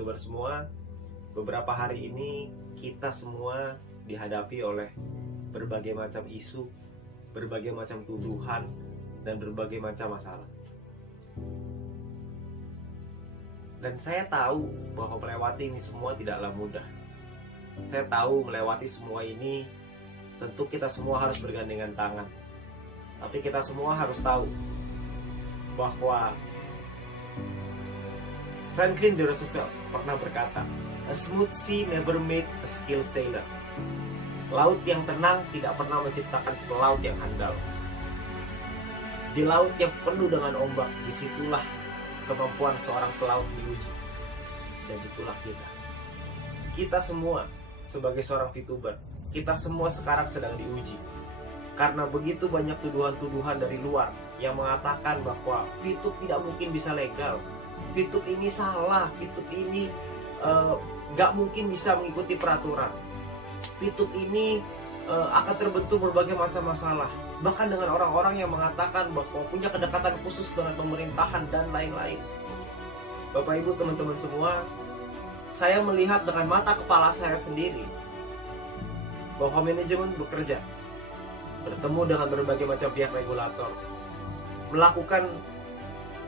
VTuber semua, beberapa hari ini kita semua dihadapi oleh berbagai macam isu, berbagai macam tuduhan, dan berbagai macam masalah. Dan saya tahu bahwa melewati ini semua tidaklah mudah. Saya tahu melewati semua ini tentu kita semua harus bergandengan tangan. Tapi kita semua harus tahu bahwa Franklin D. Roosevelt pernah berkata, "A smooth sea never made a skilled sailor." Laut yang tenang tidak pernah menciptakan pelaut yang handal. Di laut yang penuh dengan ombak, disitulah kemampuan seorang pelaut diuji. Dan itulah kita. Kita semua sebagai seorang VTuber, kita semua sekarang sedang diuji. Karena begitu banyak tuduhan-tuduhan dari luar yang mengatakan bahwa VTube tidak mungkin bisa legal, VTube ini salah, VTube ini gak mungkin bisa mengikuti peraturan, VTube ini akan terbentuk berbagai macam masalah. Bahkan dengan orang-orang yang mengatakan bahwa punya kedekatan khusus dengan pemerintahan dan lain-lain. Bapak Ibu, teman-teman semua, saya melihat dengan mata kepala saya sendiri bahwa manajemen bekerja, bertemu dengan berbagai macam pihak regulator, melakukan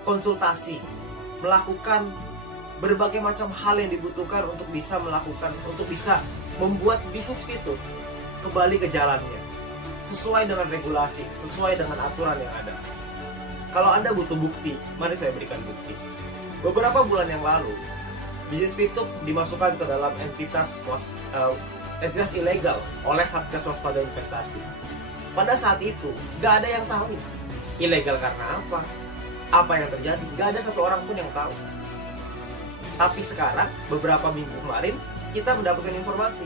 konsultasi, melakukan berbagai macam hal yang dibutuhkan untuk bisa membuat bisnis VTube kembali ke jalannya, sesuai dengan regulasi, sesuai dengan aturan yang ada. Kalau Anda butuh bukti, mari saya berikan bukti. Beberapa bulan yang lalu, bisnis VTube dimasukkan ke dalam entitas ilegal oleh Satgas Waspada Investasi. Pada saat itu, gak ada yang tahu ilegal karena apa. Apa yang terjadi, gak ada satu orang pun yang tahu. Tapi sekarang, beberapa minggu kemarin, kita mendapatkan informasi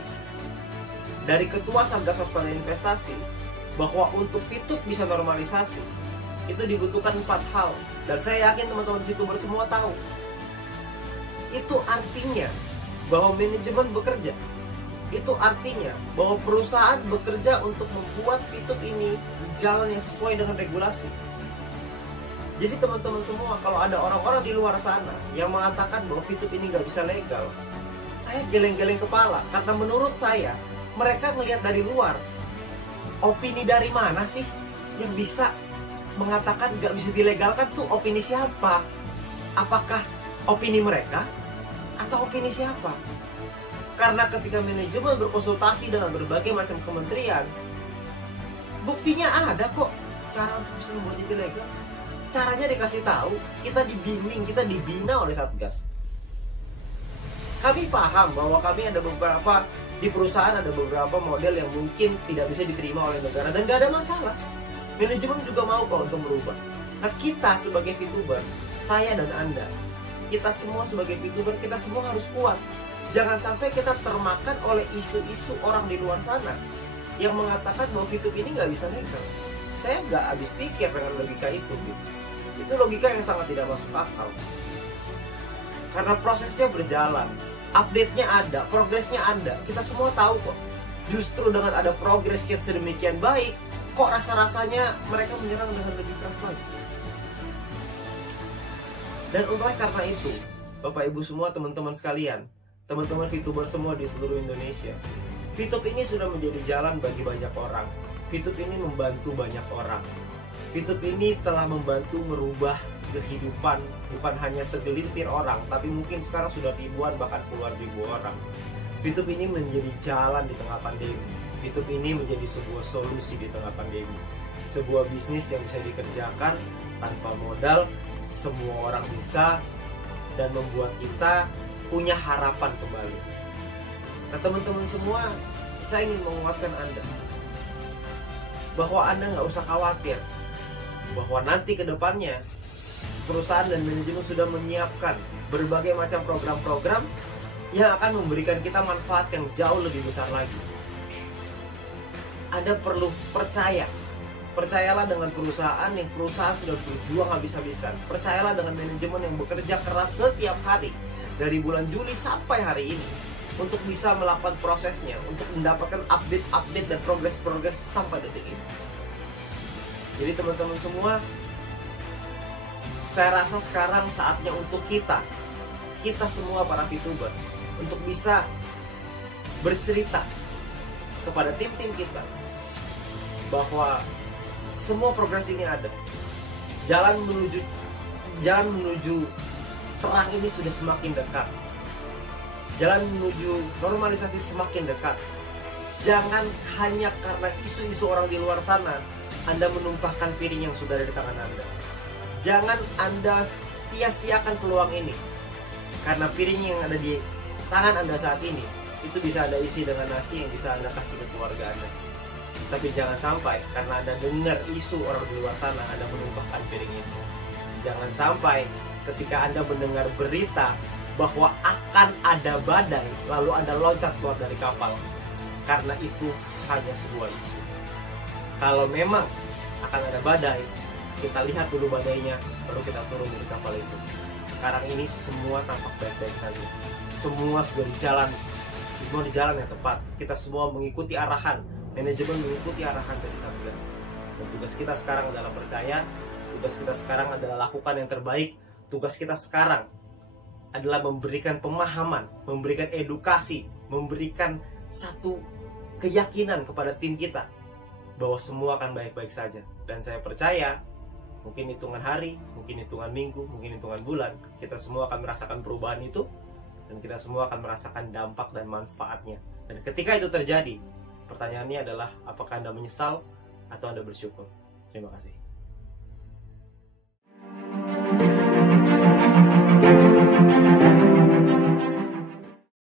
dari Ketua Satgas Waspada Investasi bahwa untuk VTube bisa normalisasi, itu dibutuhkan 4 hal. Dan saya yakin teman-teman VTuber semua tahu. Itu artinya bahwa manajemen bekerja. Itu artinya bahwa perusahaan bekerja untuk membuat VTube ini jalan yang sesuai dengan regulasi. Jadi teman-teman semua, kalau ada orang-orang di luar sana yang mengatakan bahwa VTube ini nggak bisa legal, saya geleng-geleng kepala. Karena menurut saya, mereka melihat dari luar. Opini dari mana sih yang bisa mengatakan nggak bisa dilegalkan? Tuh opini siapa? Apakah opini mereka atau opini siapa? Karena ketika manajemen berkonsultasi dengan berbagai macam kementerian, buktinya ada kok cara untuk bisa membuat itu legal. Caranya dikasih tahu, kita dibimbing, kita dibina oleh Satgas. Kami paham bahwa kami ada beberapa di perusahaan, ada beberapa model yang mungkin tidak bisa diterima oleh negara dan gak ada masalah. Manajemen juga mau kok untuk merubah. Nah, kita sebagai VTuber, saya dan Anda, kita semua sebagai VTuber, kita semua harus kuat. Jangan sampai kita termakan oleh isu-isu orang di luar sana yang mengatakan bahwa VTube ini nggak bisa legal. Saya nggak habis pikir dengan logika itu. Itu logika yang sangat tidak masuk akal. Karena prosesnya berjalan, update-nya ada, progresnya ada. Kita semua tahu kok. Justru dengan ada progres yang sedemikian baik, kok rasa-rasanya mereka menyerang dengan lebih keras lagi. Dan oleh karena itu, Bapak Ibu semua, teman-teman sekalian, teman-teman VTuber semua di seluruh Indonesia, VTube ini sudah menjadi jalan bagi banyak orang. VTube ini membantu banyak orang. VTube ini telah membantu merubah kehidupan bukan hanya segelintir orang, tapi mungkin sekarang sudah ribuan bahkan puluhan ribu orang. VTube ini menjadi jalan di tengah pandemi. VTube ini menjadi sebuah solusi di tengah pandemi. Sebuah bisnis yang bisa dikerjakan tanpa modal, semua orang bisa, dan membuat kita punya harapan kembali. Nah, teman-teman semua, saya ingin menguatkan Anda bahwa Anda nggak usah khawatir bahwa nanti ke depannya perusahaan dan manajemen sudah menyiapkan berbagai macam program-program yang akan memberikan kita manfaat yang jauh lebih besar lagi. Anda perlu percaya. Percayalah dengan perusahaan sudah berjuang habis-habisan. Percayalah dengan manajemen yang bekerja keras setiap hari dari bulan Juli sampai hari ini untuk bisa melakukan prosesnya, untuk mendapatkan update dan progres sampai detik ini. Jadi teman-teman semua, saya rasa sekarang saatnya untuk kita kita semua para VTuber untuk bisa bercerita kepada tim-tim kita bahwa semua progres ini ada. Jalan menuju terang ini sudah semakin dekat. Jalan menuju normalisasi semakin dekat. Jangan hanya karena isu-isu orang di luar sana Anda menumpahkan piring yang sudah ada di tangan Anda. Jangan Anda sia-siakan peluang ini, karena piring yang ada di tangan Anda saat ini itu bisa Anda isi dengan nasi yang bisa Anda kasih ke keluarga Anda. Tapi jangan sampai karena Anda dengar isu orang di luar sana Anda menumpahkan piring itu. Jangan sampai ketika Anda mendengar berita bahwa akan ada badai lalu Anda loncat keluar dari kapal, karena itu hanya sebuah isu. Kalau memang akan ada badai, kita lihat dulu badainya, baru kita turun dari kapal itu. Sekarang ini semua tampak baik-baik saja. Semua sudah di jalan yang tepat. Kita semua mengikuti arahan, manajemen mengikuti arahan dari Satgas. Dan tugas kita sekarang adalah percaya, tugas kita sekarang adalah lakukan yang terbaik, tugas kita sekarang adalah memberikan pemahaman, memberikan edukasi, memberikan satu keyakinan kepada tim kita bahwa semua akan baik-baik saja. Dan saya percaya mungkin hitungan hari, mungkin hitungan minggu, mungkin hitungan bulan, kita semua akan merasakan perubahan itu, dan kita semua akan merasakan dampak dan manfaatnya. Dan ketika itu terjadi, pertanyaannya adalah apakah Anda menyesal atau Anda bersyukur? Terima kasih.